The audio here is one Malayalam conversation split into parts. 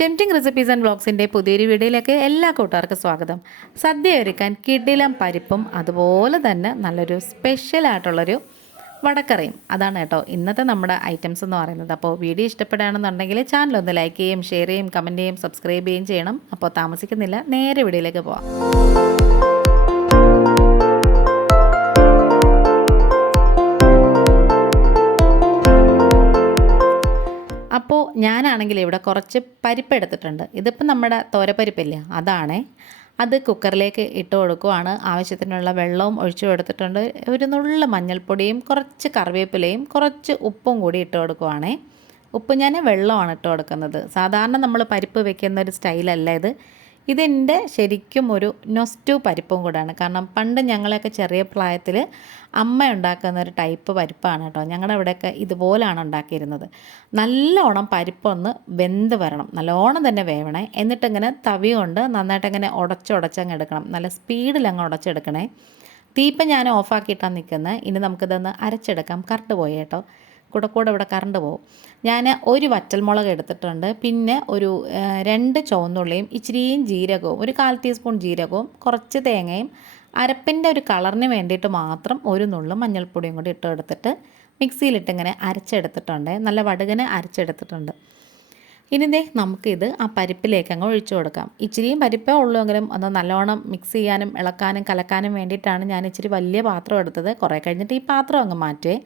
ടെംറ്റിംഗ് റെസിപ്പീസ് ആൻഡ് വ്ളോഗ്സിന്റെ പുതിയൊരു വീഡിയോയിലേക്ക് എല്ലാ കൂട്ടുകാർക്കും സ്വാഗതം. സദ്യ ഒരുക്കാൻ കിടിലം പരിപ്പും അതുപോലെ തന്നെ നല്ലൊരു സ്പെഷ്യൽ ആയിട്ടുള്ളൊരു വടക്കറിയും. അതാണ് കേട്ടോ ഇന്നത്തെ നമ്മുടെ ഐറ്റംസ് എന്ന് പറയുന്നത്. അപ്പോൾ വീഡിയോ ഇഷ്ടപ്പെടുകയാണെന്നുണ്ടെങ്കിൽ ചാനൽ ഒന്ന് ലൈക്ക് ചെയ്യും ഷെയർ ചെയ്യും കമന്റ് ചെയ്യും സബ്സ്ക്രൈബ് ചെയ്യുകയും ചെയ്യണം. അപ്പോൾ താമസിക്കുന്നില്ല. നേരെ വീഡിയോയിലേക്ക് പോവാം. ഞാനാണെങ്കിൽ ഇവിടെ കുറച്ച് പരിപ്പ് എടുത്തിട്ടുണ്ട്. ഇതിപ്പോൾ നമ്മുടെ തോരപ്പരിപ്പില്ലേ? അതാണേ. അത് കുക്കറിലേക്ക് ഇട്ട് കൊടുക്കുവാണ്. ആവശ്യത്തിനുള്ള വെള്ളവും ഒഴിച്ചു കൊടുത്തിട്ടുണ്ട്. ഒരു നുള്ള മഞ്ഞൾപ്പൊടിയും കുറച്ച് കറിവേപ്പിലയും കുറച്ച് ഉപ്പും കൂടി ഇട്ട് കൊടുക്കുവാണേ. ഉപ്പ് ഞാൻ വെള്ളമാണ് ഇട്ട് കൊടുക്കുന്നത്. സാധാരണ നമ്മൾ പരിപ്പ് വെക്കുന്ന ഒരു സ്റ്റൈലല്ല ഇത്. ഇതെന്റെ ശരിക്കും ഒരു നൊസ്റ്റു പരിപ്പും കൂടാണ്. കാരണം പണ്ട് ഞങ്ങളെയൊക്കെ ചെറിയ പ്രായത്തിൽ അമ്മ ഉണ്ടാക്കുന്ന ഒരു ടൈപ്പ് പരിപ്പാണ് കേട്ടോ. ഞങ്ങളുടെ ഇവിടെയൊക്കെ ഇതുപോലാണ് ഉണ്ടാക്കിയിരുന്നത്. നല്ലോണം പരിപ്പൊന്ന് വെന്ത് വരണം. നല്ലോണം തന്നെ വേവണേ. എന്നിട്ടിങ്ങനെ തവി കൊണ്ട് നന്നായിട്ട് ഇങ്ങനെ ഉടച്ചുടച്ചങ്ങ് എടുക്കണം. നല്ല സ്പീഡിൽ അങ്ങ് ഉടച്ചെടുക്കണേ തീപ്പം ഞാൻ ഓഫാക്കിയിട്ടാണ് നിൽക്കുന്നത്. ഇനി നമുക്കിതൊന്ന് അരച്ചെടുക്കാം. കറണ്ട് പോയി കേട്ടോ. കൂടെ കൂടെ ഇവിടെ കറണ്ട് പോകും. ഞാൻ ഒരു വറ്റൽമുളക് എടുത്തിട്ടുണ്ട്. പിന്നെ ഒരു രണ്ട് ചുവന്നുള്ളിയും ഇച്ചിരിയും ജീരകവും ഒരു കാൽ ടീസ്പൂൺ ജീരകവും കുറച്ച് തേങ്ങയും അരപ്പിന്റെ ഒരു കളറിന് വേണ്ടിയിട്ട് മാത്രം ഒരു നുള്ളും മഞ്ഞൾപ്പൊടിയും കൂടി ഇട്ട് എടുത്തിട്ട് മിക്സിയിലിട്ട് ഇങ്ങനെ അരച്ചെടുത്തിട്ടുണ്ട്. നല്ല വടുകനെ അരച്ചെടുത്തിട്ടുണ്ട്. ഇനി ദേ നമുക്കിത് ആ പരിപ്പിലേക്ക് അങ്ങ് ഒഴിച്ചു കൊടുക്കാം. ഇച്ചിരിയും പരിപ്പേ ഉള്ളൂവെങ്കിലും ഒന്ന് നല്ലോണം മിക്സ് ചെയ്യാനും ഇളക്കാനും കലക്കാനും വേണ്ടിയിട്ടാണ് ഞാൻ ഇച്ചിരി വലിയ പാത്രം എടുത്തത്. കുറേ കഴിഞ്ഞിട്ട് ഈ പാത്രം അങ്ങ് മാറ്റുവേ.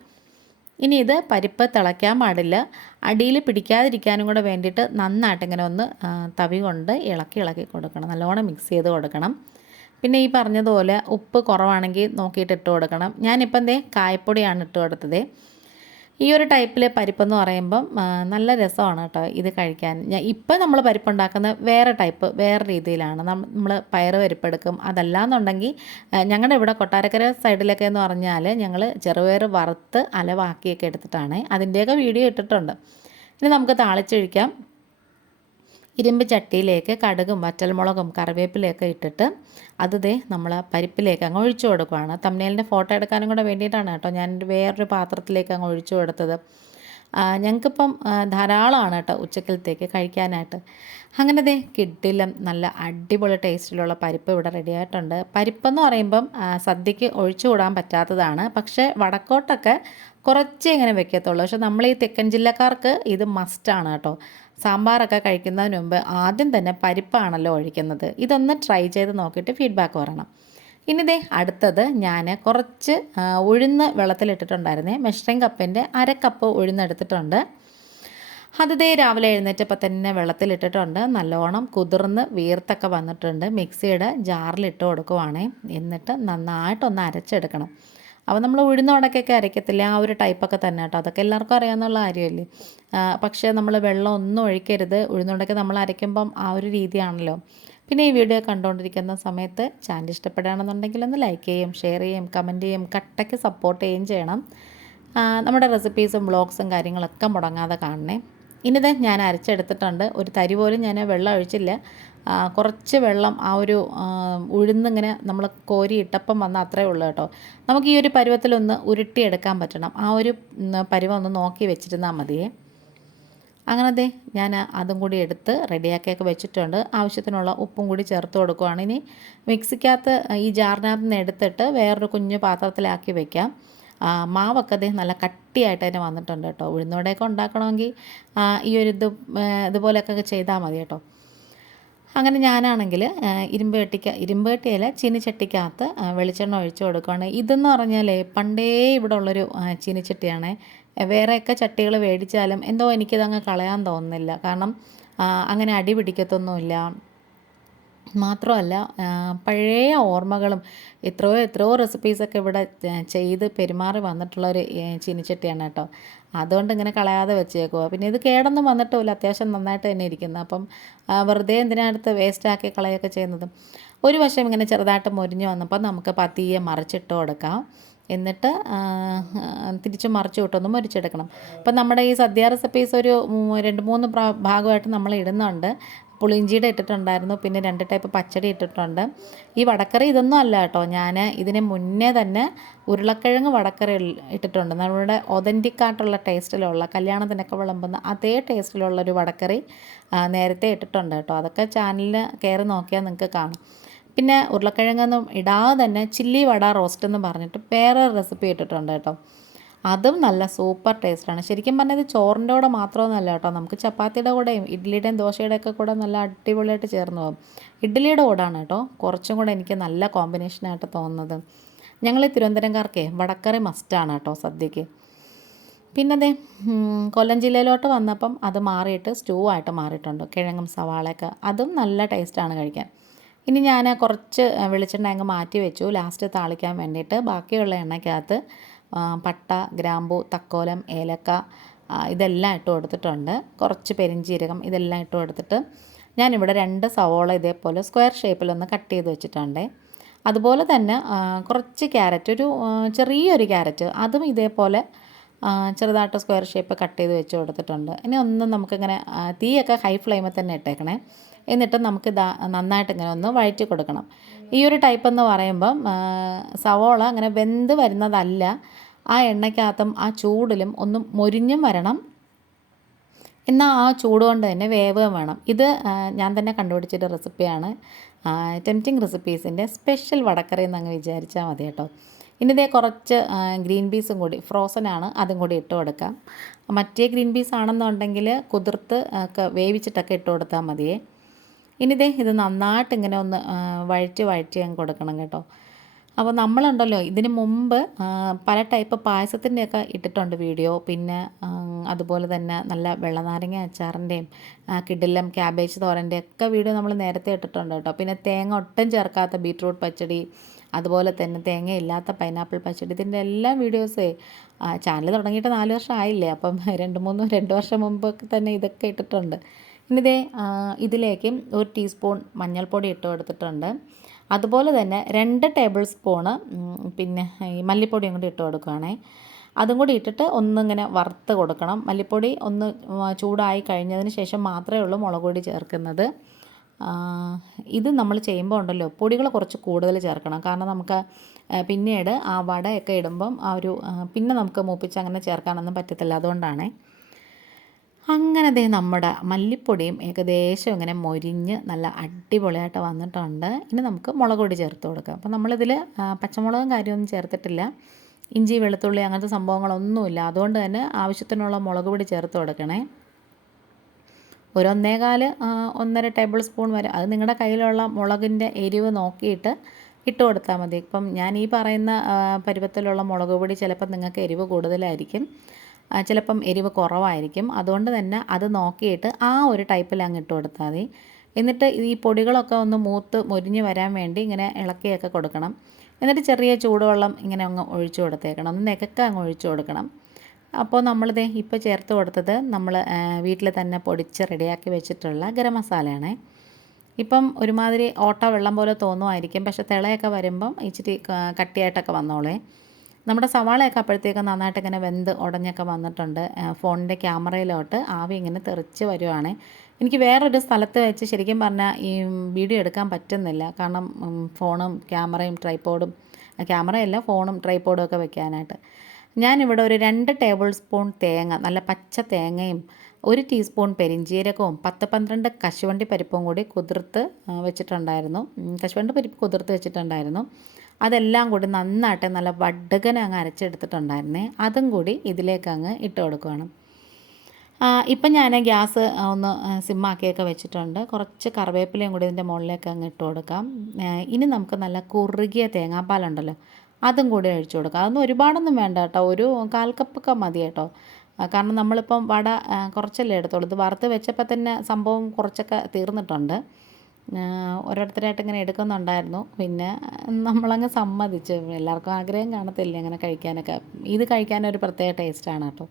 ഇനി ഇത് പരിപ്പ് തിളയ്ക്കാൻ പാടില്ല. അടിയിൽ പിടിക്കാതിരിക്കാനും കൂടെ വേണ്ടിയിട്ട് നന്നായിട്ട് ഇങ്ങനെ ഒന്ന് തവി കൊണ്ട് ഇളക്കി ഇളക്കി കൊടുക്കണം. നല്ലോണം മിക്സ് ചെയ്ത് കൊടുക്കണം. പിന്നെ ഈ പറഞ്ഞതുപോലെ ഉപ്പ് കുറവാണെങ്കിൽ നോക്കിയിട്ട് ഇട്ട് കൊടുക്കണം. ഞാനിപ്പം എന്തേ കായപ്പൊടിയാണ് ഇട്ട് കൊടുത്തത്. ഈ ഒരു ടൈപ്പിലെ പരിപ്പെന്ന് പറയുമ്പം നല്ല രസമാണ് കേട്ടോ ഇത് കഴിക്കാൻ. ഞാൻ ഇപ്പം നമ്മൾ പരിപ്പുണ്ടാക്കുന്ന വേറെ ടൈപ്പ് വേറെ രീതിയിലാണ്. നമ്മൾ പയറ് പരിപ്പെടുക്കും. അതല്ലാന്നുണ്ടെങ്കിൽ ഞങ്ങളുടെ ഇവിടെ കൊട്ടാരക്കര സൈഡിലൊക്കെ എന്ന് പറഞ്ഞാൽ ഞങ്ങൾ ചെറുപയർ വറുത്ത് അലവാക്കിയൊക്കെ എടുത്തിട്ടാണ് അതിന്റെയൊക്കെ വീഡിയോ ഇട്ടിട്ടുണ്ട്. ഇനി നമുക്ക് താളിച്ചൊഴിക്കാം. ഇരുമ്പ് ചട്ടിയിലേക്ക് കടുകും വറ്റൽമുളകും കറിവേപ്പിലയൊക്കെ ഇട്ടിട്ട് അത് നമ്മൾ പരിപ്പിലേക്ക് അങ്ങ് ഒഴിച്ചു കൊടുക്കുകയാണ് തമ്മനേലിന്റെ ഫോട്ടോ എടുക്കാനും കൂടെ വേണ്ടിയിട്ടാണ് കേട്ടോ ഞാൻ വേറൊരു പാത്രത്തിലേക്ക് അങ്ങ് ഒഴിച്ചു കൊടുത്തത്. ഞങ്ങൾക്കിപ്പം ധാരാളമാണ് കേട്ടോ ഉച്ചക്കലത്തേക്ക് കഴിക്കാനായിട്ട്. അങ്ങനെ ദേ കിഡിലും നല്ല അടിപൊളി ടേസ്റ്റിലുള്ള പരിപ്പ് ഇവിടെ റെഡി ആയിട്ടുണ്ട്. പരിപ്പെന്ന് പറയുമ്പം സദ്യക്ക് ഒഴിച്ചു കൂടാൻ പറ്റാത്തതാണ്. പക്ഷേ വടക്കോട്ടൊക്കെ കുറച്ചേ ഇങ്ങനെ വെക്കത്തുള്ളൂ. പക്ഷെ നമ്മൾ ഈ തെക്കൻ ജില്ലക്കാർക്ക് ഇത് മസ്റ്റാണ് കേട്ടോ. സാമ്പാറൊക്കെ കഴിക്കുന്നതിന് മുമ്പ് ആദ്യം തന്നെ പരിപ്പാണല്ലോ ഒഴിക്കുന്നത്. ഇതൊന്ന് ട്രൈ ചെയ്ത് നോക്കിയിട്ട് ഫീഡ്ബാക്ക് പറയണം ഇനി ദേ അടുത്തത് ഞാൻ കുറച്ച് ഉഴുന്ന് വെള്ളത്തിലിട്ടിട്ടുണ്ടായിരുന്നേ. മെഷറിംഗ് കപ്പിന്റെ അര കപ്പ് ഉഴുന്നെടുത്തിട്ടുണ്ട്. അതിതേ രാവിലെ എഴുന്നേറ്റപ്പോൾ തന്നെ വെള്ളത്തിലിട്ടിട്ടുണ്ട്. നല്ലോണം കുതിർന്ന് വീർത്തൊക്കെ വന്നിട്ടുണ്ട്. മിക്സിയുടെ ജാറിലിട്ട് കൊടുക്കുവാണേ. എന്നിട്ട് നന്നായിട്ടൊന്ന് അരച്ചെടുക്കണം. അപ്പോൾ നമ്മൾ ഉഴുന്നുടക്കൊക്കെ അരയ്ക്കത്തില്ല? ആ ഒരു ടൈപ്പൊക്കെ തന്നെ കേട്ടോ. അതൊക്കെ എല്ലാവർക്കും അറിയാമെന്നുള്ള കാര്യമല്ലേ? പക്ഷേ നമ്മൾ വെള്ളം ഒന്നും ഒഴിക്കരുത്. ഉഴുന്നുണ്ടൊക്കെ നമ്മൾ അരയ്ക്കുമ്പം ആ ഒരു രീതിയാണല്ലോ. പിന്നെ ഈ വീഡിയോ കണ്ടുകൊണ്ടിരിക്കുന്ന സമയത്ത് ചാനൽ ഇഷ്ടപ്പെടുകയാണെന്നുണ്ടെങ്കിൽ ഒന്ന് ലൈക്ക് ചെയ്യും ഷെയർ ചെയ്യും കമന്റ് ചെയ്യും കട്ടയ്ക്ക് സപ്പോർട്ട് ചെയ്യുകയും ചെയ്യണം. നമ്മുടെ റെസിപ്പീസും വ്ളോഗ്സും കാര്യങ്ങളൊക്കെ മുടങ്ങാതെ കാണണേ. ഇനിത് ഞാൻ അരച്ചെടുത്തിട്ടുണ്ട്. ഒരു തരി പോലും ഞാൻ വെള്ളം ഒഴിച്ചില്ല. കുറച്ച് വെള്ളം ആ ഒരു ഉഴുന്നിങ്ങനെ നമ്മൾ കോരി ഇട്ടപ്പം വന്ന അത്രേ ഉള്ളൂ കേട്ടോ. നമുക്ക് ഈ ഒരു പരുവത്തിലൊന്ന് ഉരുട്ടിയെടുക്കാൻ പറ്റണം. ആ ഒരു പരുവം ഒന്ന് നോക്കി വെച്ചിരുന്നാൽ മതിയേ. അങ്ങനെ ദേ ഞാൻ അതും കൂടി എടുത്ത് റെഡിയാക്കിയൊക്കെ വെച്ചിട്ടുണ്ട്. ആവശ്യത്തിനുള്ള ഉപ്പും കൂടി ചേർത്ത് കൊടുക്കുവാണ്. ഇനി മിക്സിക്കകത്ത് ഈ ജാറിനകത്ത് നിന്ന് എടുത്തിട്ട് വേറൊരു കുഞ്ഞു പാത്രത്തിലാക്കി വെക്കാം. ആ, മാവൊക്കെ അദ്ദേഹം നല്ല കട്ടിയായിട്ട് തന്നെ വന്നിട്ടുണ്ട് കേട്ടോ. ഉഴുന്നോടെയൊക്കെ ഉണ്ടാക്കണമെങ്കിൽ ഈ ഒരു ഇത് ഇതുപോലെയൊക്കെ ചെയ്താൽ മതി കേട്ടോ. അങ്ങനെ ഞാനാണെങ്കിൽ ഇരുമ്പ് വെട്ടിക്ക ഇരുമ്പ് വെട്ടിയല്ല ചീനിച്ചട്ടിക്കകത്ത് വെളിച്ചെണ്ണ ഒഴിച്ചു കൊടുക്കുകയാണ്. ഇതെന്ന് പറഞ്ഞാൽ പണ്ടേ ഇവിടെ ഉള്ളൊരു ചീനിച്ചട്ടിയാണ് വേറെയൊക്കെ ചട്ടികൾ മേടിച്ചാലും എന്തോ എനിക്കിതങ്ങ് കളയാൻ തോന്നുന്നില്ല. കാരണം അങ്ങനെ അടി പിടിക്കത്തൊന്നുമില്ല. മാത്രമല്ല പഴയ ഓർമ്മകളും എത്രയോ എത്രയോ റെസിപ്പീസൊക്കെ ഇവിടെ ചെയ്ത് പെരുമാറി വന്നിട്ടുള്ളൊരു ചീനിച്ചട്ടിയാണ് കേട്ടോ. അതുകൊണ്ട് ഇങ്ങനെ കളയാതെ വെച്ചേക്കുക പിന്നെ ഇത് കേടൊന്നും വന്നിട്ടില്ല അത്യാവശ്യം നന്നായിട്ട് തന്നെ ഇരിക്കുന്നത് അപ്പം വെറുതെ എന്തിനടുത്ത് വേസ്റ്റാക്കി കളയൊക്കെ ചെയ്യുന്നത്? ഒരു വശം ഇങ്ങനെ ചെറുതായിട്ട് മുരിഞ്ഞ് വന്നപ്പോൾ നമുക്ക് പതിയെ മറിച്ചിട്ട് കൊടുക്കാം. എന്നിട്ട് തിരിച്ച് മറിച്ച് വിട്ടൊന്ന് മുരിച്ചെടുക്കണം. അപ്പം നമ്മുടെ ഈ സദ്യ റെസിപ്പീസ് ഒരു രണ്ട് മൂന്ന് ഭാഗമായിട്ട് നമ്മൾ ഇടുന്നുണ്ട്. പുളിയിഞ്ചിയുടെ ഇട്ടിട്ടുണ്ടായിരുന്നു. പിന്നെ രണ്ട് ടൈപ്പ് പച്ചടി ഇട്ടിട്ടുണ്ട്. ഈ വടക്കറി ഇതൊന്നും അല്ല കേട്ടോ. ഞാൻ ഇതിന് മുന്നേ തന്നെ ഉരുളക്കിഴങ്ങ് വടക്കറി ഇട്ടിട്ടുണ്ട്. നമ്മുടെ ഒതന്റിക് ആയിട്ടുള്ള ടേസ്റ്റിലുള്ള കല്യാണത്തിനൊക്കെ വിളമ്പുന്ന അതേ ടേസ്റ്റിലുള്ള ഒരു വടക്കറി നേരത്തെ ഇട്ടിട്ടുണ്ട് കേട്ടോ. അതൊക്കെ ചാനലിൽ കയറി നോക്കിയാൽ നിങ്ങൾക്ക് കാണും. പിന്നെ ഉരുളക്കിഴങ്ങൊന്നും ഇടാതെ തന്നെ ചില്ലി വട റോസ്റ്റ് എന്ന് പറഞ്ഞിട്ട് വേറെ റെസിപ്പി ഇട്ടിട്ടുണ്ട് കേട്ടോ. അതും നല്ല സൂപ്പർ ടേസ്റ്റാണ്. ശരിക്കും പറഞ്ഞാൽ ഇത് ചോറിന്റെ കൂടെ മാത്രമൊന്നുമല്ല കേട്ടോ. നമുക്ക് ചപ്പാത്തിയുടെ കൂടെയും ഇഡ്ഡലിയുടെയും ദോശയുടെ ഒക്കെ കൂടെ നല്ല അടിപൊളിയായിട്ട് ചേർന്ന് പോകും ഇഡ്ഡലിയുടെ കൂടാണ് കേട്ടോ. കുറച്ചും കൂടെ എനിക്ക് നല്ല കോമ്പിനേഷനായിട്ട് തോന്നുന്നത്. ഞങ്ങൾ തിരുവനന്തപുരംകാർക്കേ വടക്കറി മസ്റ്റാണ് കേട്ടോ സദ്യക്ക്. പിന്നെ അതെ കൊല്ലം ജില്ലയിലോട്ട് വന്നപ്പം അത് മാറിയിട്ട് സ്റ്റൂ ആയിട്ട് മാറിയിട്ടുണ്ട്. കിഴങ്ങും സവാളയൊക്കെ. അതും നല്ല ടേസ്റ്റാണ് കഴിക്കാൻ. ഇനി ഞാൻ കുറച്ച് വെളിച്ചെണ്ണ അങ്ങ് മാറ്റി വെച്ചു. ലാസ്റ്റ് താളിക്കാൻ വേണ്ടിയിട്ട് ബാക്കിയുള്ള എണ്ണയ്ക്കകത്ത് പട്ട ഗ്രാമ്പു തക്കോലം ഏലക്ക ഇതെല്ലാം ഇട്ട് കൊടുത്തിട്ടുണ്ട്. കുറച്ച് പെരിഞ്ചീരകം ഇതെല്ലാം ഇട്ട് കൊടുത്തിട്ട് ഞാനിവിടെ രണ്ട് സവോള ഇതേപോലെ സ്ക്വയർ ഷേപ്പിലൊന്ന് കട്ട് ചെയ്ത് വെച്ചിട്ടുണ്ട്. അതുപോലെ തന്നെ കുറച്ച് ക്യാരറ്റ് ഒരു ചെറിയൊരു ക്യാരറ്റ് അതും ഇതേപോലെ ചെറുതായിട്ട് സ്ക്വയർ ഷേപ്പ് കട്ട് ചെയ്ത് വെച്ച് കൊടുത്തിട്ടുണ്ട്. ഇനി ഒന്നും നമുക്കിങ്ങനെ തീയൊക്കെ ഹൈ ഫ്ലെയിമിൽ തന്നെ ഇട്ടേക്കണേ. എന്നിട്ട് നമുക്ക് ഇതാ നന്നായിട്ട് ഇങ്ങനെ ഒന്ന് വഴറ്റി കൊടുക്കണം. ഈ ഒരു ടൈപ്പ് എന്ന് പറയുമ്പം സവോള അങ്ങനെ വെന്ത് വരുന്നതല്ല. ആ എണ്ണയ്ക്കകത്തും ആ ചൂടിലും ഒന്ന് മൊരിഞ്ഞും വരണം. എന്നാൽ ആ ചൂട് കൊണ്ട് തന്നെ വേവുകയും വേണം. ഇത് ഞാൻ തന്നെ കണ്ടുപിടിച്ചൊരു റെസിപ്പിയാണ്. ടെംറ്റിംഗ് റെസിപ്പീസിന്റെ സ്പെഷ്യൽ വടക്കറി എന്നങ്ങ് വിചാരിച്ചാൽ മതി കേട്ടോ. ഇനി ഇതേ കുറച്ച് ഗ്രീൻ പീസും കൂടി ഫ്രോസൺ ആണ് അതും കൂടി ഇട്ട് കൊടുക്കാം. മറ്റേ ഗ്രീൻ പീസ് ആണെന്നുണ്ടെങ്കിൽ കുതിർത്ത് ഒക്കെ വേവിച്ചിട്ടൊക്കെ ഇട്ട് കൊടുത്താൽ മതിയേ. ഇനി ദേ ഇത് നന്നായിട്ട് ഇങ്ങനെ ഒന്ന് വഴറ്റി വഴറ്റി അങ്ങ് കൊടുക്കണം കേട്ടോ. അപ്പോൾ നമ്മളുണ്ടല്ലോ ഇതിന് മുമ്പ് പല ടൈപ്പ് പായസത്തിന്റെയൊക്കെ ഇട്ടിട്ടുണ്ട് വീഡിയോ. പിന്നെ അതുപോലെ തന്നെ നല്ല വെള്ളനാരങ്ങ അച്ചാറിന്റെയും കിഡിലം ക്യാബേജ് തോരന്റെ ഒക്കെ വീഡിയോ നമ്മൾ നേരത്തെ ഇട്ടിട്ടുണ്ട് കേട്ടോ. പിന്നെ തേങ്ങ ഒട്ടും ചേർക്കാത്ത ബീട്രൂട്ട് പച്ചടി അതുപോലെ തന്നെ തേങ്ങ ഇല്ലാത്ത പൈനാപ്പിൾ പച്ചടി ഇതിന്റെ എല്ലാ വീഡിയോസേ ചാനൽ തുടങ്ങിയിട്ട് നാല് വർഷം ആയില്ലേ? അപ്പം രണ്ട് മൂന്ന് രണ്ട് വർഷം മുമ്പ് തന്നെ ഇതൊക്കെ ഇട്ടിട്ടുണ്ട്. ഇനി ഇതേ ആ, ഇതിലേക്ക് ഒരു ടീസ്പൂൺ മഞ്ഞൾപ്പൊടി ഇട്ട് കൊടുത്തിട്ടുണ്ട്. അതുപോലെ തന്നെ രണ്ട് ടേബിൾ സ്പൂണ് പിന്നെ ഈ മല്ലിപ്പൊടിയും കൂടി ഇട്ട് കൊടുക്കുകയാണേ അതും കൂടി ഇട്ടിട്ട് ഒന്നിങ്ങനെ വറുത്ത് കൊടുക്കണം. മല്ലിപ്പൊടി ഒന്ന് ചൂടായി കഴിഞ്ഞതിന് ശേഷം മാത്രമേ ഉള്ളൂ മുളക് പൊടി ചേർക്കുന്നത്. ഇത് നമ്മൾ ചെയ്യുമ്പോൾ ഉണ്ടല്ലോ പൊടികൾ കുറച്ച് കൂടുതൽ ചേർക്കണം. കാരണം നമുക്ക് പിന്നീട് ആ വടയൊക്കെ ഇടുമ്പം ആ ഒരു പിന്നെ നമുക്ക് മൂപ്പിച്ച് അങ്ങനെ ചേർക്കാനൊന്നും പറ്റത്തില്ല. അതുകൊണ്ടാണേ. അങ്ങനെ ദേ നമ്മുടെ മല്ലിപ്പൊടിയും ഏകദേശം ഇങ്ങനെ മൊരിഞ്ഞ് നല്ല അടിപൊളിയായിട്ട് വന്നിട്ടുണ്ട്. ഇനി നമുക്ക് മുളക് പൊടി ചേർത്ത് കൊടുക്കാം. അപ്പോൾ നമ്മളിതിൽ പച്ചമുളകും കാര്യമൊന്നും ചേർത്തിട്ടില്ല. ഇഞ്ചി വെളുത്തുള്ളി അങ്ങനത്തെ സംഭവങ്ങളൊന്നുമില്ല. അതുകൊണ്ട് തന്നെ ആവശ്യത്തിനുള്ള മുളക് പൊടി ചേർത്ത് കൊടുക്കണേ. ഒരു ഒന്നേകാൽ ഒന്നര ടേബിൾ സ്പൂൺ വരെ അത് നിങ്ങളുടെ കയ്യിലുള്ള മുളകിന്റെ എരിവ് നോക്കിയിട്ട് ഇട്ട് കൊടുത്താൽ മതി. ഇപ്പം ഞാൻ ഈ പറയുന്ന പരുവത്തിലുള്ള മുളക് പൊടി ചിലപ്പം നിങ്ങൾക്ക് എരിവ് കൂടുതലായിരിക്കും. ചിലപ്പം എരിവ് കുറവായിരിക്കും. അതുകൊണ്ട് തന്നെ അത് നോക്കിയിട്ട് ആ ഒരു ടൈപ്പിൽ അങ്ങ് ഇട്ട് കൊടുത്താൽ മതി. എന്നിട്ട് ഈ പൊടികളൊക്കെ ഒന്ന് മൂത്ത് മൊരിഞ്ഞ് വരാൻ വേണ്ടി ഇങ്ങനെ ഇളക്കിയൊക്കെ കൊടുക്കണം. എന്നിട്ട് ചെറിയ ചൂടുവെള്ളം ഇങ്ങനെ അങ്ങ് ഒഴിച്ചു കൊടുത്തേക്കണം. ഒന്ന് നെക്കൊക്കെ അങ്ങ് ഒഴിച്ചു കൊടുക്കണം. അപ്പോൾ നമ്മളിത് ഇപ്പോൾ ചേർത്ത് കൊടുത്തത് നമ്മൾ വീട്ടിൽ തന്നെ പൊടിച്ച് റെഡിയാക്കി വെച്ചിട്ടുള്ള ഗരം മസാലയാണ്. ഇപ്പം ഒരുമാതിരി ഓട്ട വെള്ളം പോലെ തോന്നുമായിരിക്കും പക്ഷെ തിളയൊക്കെ വരുമ്പം ഇച്ചിരി കട്ടിയായിട്ടൊക്കെ വന്നോളേ. നമ്മുടെ സവാളയൊക്കെ അപ്പോഴത്തേക്ക് നന്നായിട്ട് ഇങ്ങനെ വെന്ത് ഉടഞ്ഞൊക്കെ വന്നിട്ടുണ്ട്. ഫോണിന്റെ ക്യാമറയിലോട്ട് ആവി ഇങ്ങനെ തെറിച്ച് വരുവാണ്. എനിക്ക് വേറൊരു സ്ഥലത്ത് വെച്ച് ശരിക്കും പറഞ്ഞാൽ ഈ വീഡിയോ എടുക്കാൻ പറ്റുന്നില്ല. കാരണം ഫോണും ക്യാമറയും ട്രൈപ്പോഡും ക്യാമറയല്ല ഫോണും ട്രൈപ്പോഡും ഒക്കെ വെക്കാനായിട്ട്. ഞാനിവിടെ ഒരു രണ്ട് ടേബിൾ സ്പൂൺ തേങ്ങ നല്ല പച്ച തേങ്ങയും ഒരു ടീസ്പൂൺ പെരിഞ്ചീരകവും പത്ത് പന്ത്രണ്ട് കശുവണ്ടി പരിപ്പും കൂടി കുതിർത്ത് വെച്ചിട്ടുണ്ടായിരുന്നു. കശുവണ്ടി പരിപ്പ് കുതിർത്ത് വെച്ചിട്ടുണ്ടായിരുന്നു. അതെല്ലാം കൂടി നന്നായിട്ട് നല്ല വടകൻ അങ്ങ് അരച്ചെടുത്തിട്ടുണ്ടായിരുന്നേ. അതും കൂടി ഇതിലേക്ക് അങ്ങ് ഇട്ട് കൊടുക്കുകയാണ്. ഇപ്പം ഞാൻ ഗ്യാസ് ഒന്ന് സിമ്മാക്കിയൊക്കെ വെച്ചിട്ടുണ്ട്. കുറച്ച് കറിവേപ്പിലയും കൂടി ഇതിന്റെ മുകളിലേക്ക് അങ്ങ് ഇട്ട് കൊടുക്കാം. ഇനി നമുക്ക് നല്ല കുറുകിയ തേങ്ങാപ്പാലുണ്ടല്ലോ അതും കൂടി ഒഴിച്ചു കൊടുക്കാം. അതൊന്നും ഒരുപാടൊന്നും വേണ്ട കേട്ടോ. ഒരു കാൽ കപ്പൊക്കെ മതി കേട്ടോ. കാരണം നമ്മളിപ്പം വട കുറച്ചല്ലേ എടുത്തോളൂ ഇത് വറുത്ത് വെച്ചപ്പോൾ തന്നെ സംഭവം കുറച്ചൊക്കെ തീർന്നിട്ടുണ്ട്. ഓരോരുത്തരായിട്ട് ഇങ്ങനെ എടുക്കുന്നുണ്ടായിരുന്നു. പിന്നെ നമ്മളങ്ങ് സമ്മതിച്ചു. എല്ലാവർക്കും ആഗ്രഹം കാണത്തില്ലേ അങ്ങനെ കഴിക്കാനൊക്കെ? ഇത് കഴിക്കാനൊരു പ്രത്യേക ടേസ്റ്റാണ് കേട്ടോ.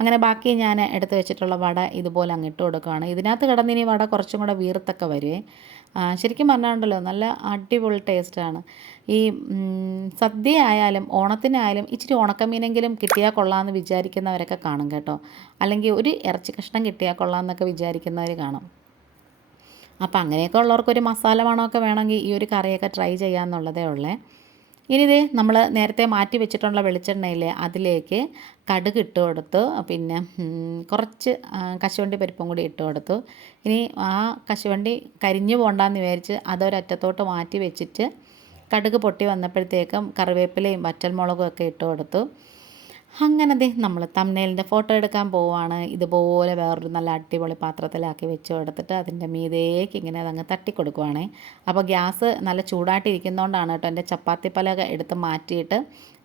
അങ്ങനെ ബാക്കി ഞാൻ എടുത്തു വെച്ചിട്ടുള്ള വട ഇതുപോലെ അങ്ങ് അങ്ങിട്ട് കൊടുക്കുകയാണ്. ഇതിനകത്ത് കിടന്നിനി വട കുറച്ചും കൂടെ വീർത്തൊക്കെ വരുവേ. ശരിക്കും പറഞ്ഞാണ്ടല്ലോ നല്ല അടിപൊളി ടേസ്റ്റാണ് ഈ സദ്യ ആയാലും ഓണത്തിനായാലും ഇച്ചിരി ഉണക്കമീനെങ്കിലും കിട്ടിയാൽ കൊള്ളാമെന്ന് വിചാരിക്കുന്നവരൊക്കെ കാണും കേട്ടോ. അല്ലെങ്കിൽ ഒരു ഇറച്ചി കഷ്ണം കിട്ടിയാൽ കൊള്ളാമെന്നൊക്കെ വിചാരിക്കുന്നവർ കാണും. അപ്പോൾ അങ്ങനെയൊക്കെ ഉള്ളവർക്കൊരു മസാല മണമൊക്കെ വേണമെങ്കിൽ ഈ ഒരു കറിയൊക്കെ ട്രൈ ചെയ്യാമെന്നുള്ളതേ ഉള്ളേ. ഇനി ഇതേ നമ്മൾ നേരത്തെ മാറ്റി വെച്ചിട്ടുള്ള വെളിച്ചെണ്ണയിൽ അതിലേക്ക് കടുക് ഇട്ട് കൊടുത്തു. പിന്നെ കുറച്ച് കശുവണ്ടി പരിപ്പും കൂടി ഇട്ട് കൊടുത്തു. ഇനി ആ കശുവണ്ടി കരിഞ്ഞു പോകണ്ടെന്ന് വിചാരിച്ച് അതൊരറ്റത്തോട്ട് മാറ്റി വെച്ചിട്ട് കടുക് പൊട്ടി വന്നപ്പോഴത്തേക്കും കറിവേപ്പിലയും വറ്റൽമുളകും ഒക്കെ ഇട്ട് കൊടുത്തു. അങ്ങനെ ദേ നമ്മൾ തമ്മനയിലിന്റെ ഫോട്ടോ എടുക്കാൻ പോവുകയാണ് ഇതുപോലെ വേറൊരു നല്ല അടിപൊളി പാത്രത്തിലാക്കി വെച്ച് എടുത്തിട്ട് അതിന്റെ മീതേക്ക് ഇങ്ങനെ അതങ്ങ് തട്ടിക്കൊടുക്കുവാണേ. അപ്പോൾ ഗ്യാസ് നല്ല ചൂടായിട്ടിരിക്കുന്നതുകൊണ്ടാണ് കേട്ടോ എന്റെ ചപ്പാത്തി പലക എടുത്ത് മാറ്റിയിട്ട്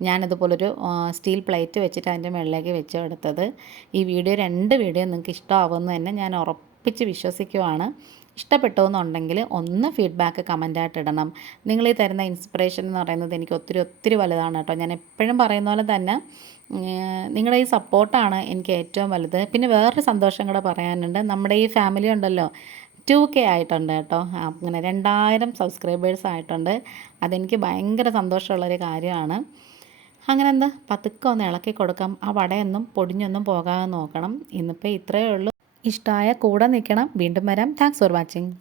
ഞാനിതുപോലൊരു സ്റ്റീൽ പ്ലേറ്റ് വെച്ചിട്ട് അതിന്റെ മുകളിലേക്ക് വെച്ച് എടുത്തത്. ഈ വീഡിയോ രണ്ട് വീഡിയോ നിങ്ങൾക്ക് ഇഷ്ടമാവുമെന്ന് തന്നെ ഞാൻ ഉറപ്പിച്ച് വിശ്വസിക്കുവാണ്. ഇഷ്ടപ്പെട്ടു എന്നുണ്ടെങ്കിൽ ഒന്ന് ഫീഡ്ബാക്ക് കമന്റായിട്ട് ഇടണം. നിങ്ങൾ ഈ തരുന്ന ഇൻസ്പിറേഷൻ എന്ന് പറയുന്നത് എനിക്ക് ഒത്തിരി ഒത്തിരി വലുതാണ് കേട്ടോ. ഞാൻ എപ്പോഴും പറയുന്ന പോലെ തന്നെ നിങ്ങളുടെ ഈ സപ്പോർട്ടാണ് എനിക്ക് ഏറ്റവും വലുത്. പിന്നെ വേറൊരു സന്തോഷം കൂടെ പറയാനുണ്ട്. നമ്മുടെ ഈ ഫാമിലി ഉണ്ടല്ലോ ടു കെ ആയിട്ടുണ്ട് കേട്ടോ. അങ്ങനെ രണ്ടായിരം സബ്സ്ക്രൈബേഴ്സ് ആയിട്ടുണ്ട്. അതെനിക്ക് ഭയങ്കര സന്തോഷമുള്ളൊരു കാര്യമാണ്. അങ്ങനെ എന്താ? പതുക്കെ ഒന്ന് ഇളക്കി കൊടുക്കാം. ആ വടയൊന്നും പൊടിഞ്ഞൊന്നും പോകാതെ നോക്കണം. ഇന്നിപ്പോൾ ഇത്രയേ ഉള്ളൂ. ഇഷ്ടമായ കൂടെ നിൽക്കണം. വീണ്ടും വരാം. Thanks for watching